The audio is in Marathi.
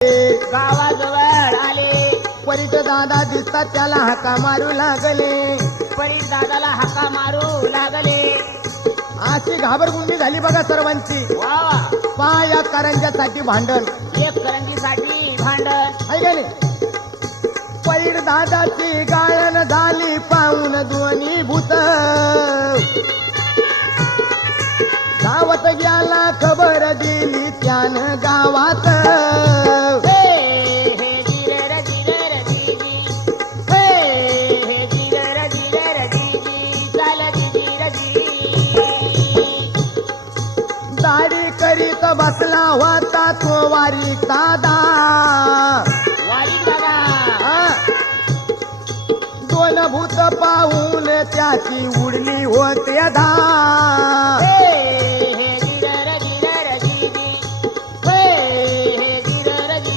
गावाजवळ आले. परीट दादा दिसतात त्याला हाका मारू लागले. परीट दादाला हाका मारू लागले. अशी घाबरगुंडी झाली बघा सर्वांची. वा पाया करंजासाठी भांडण. एक करंजीसाठी भांडण. ऐकले परीट दादाची गाळण झाली पाहून दोन्ही भूत. गावात गेला खबर दिली त्यानं गावात. दाढी करीत बसला होता तो वारी दादा. वारी दादा दोन भूत पाहून त्याची उडली होते धा.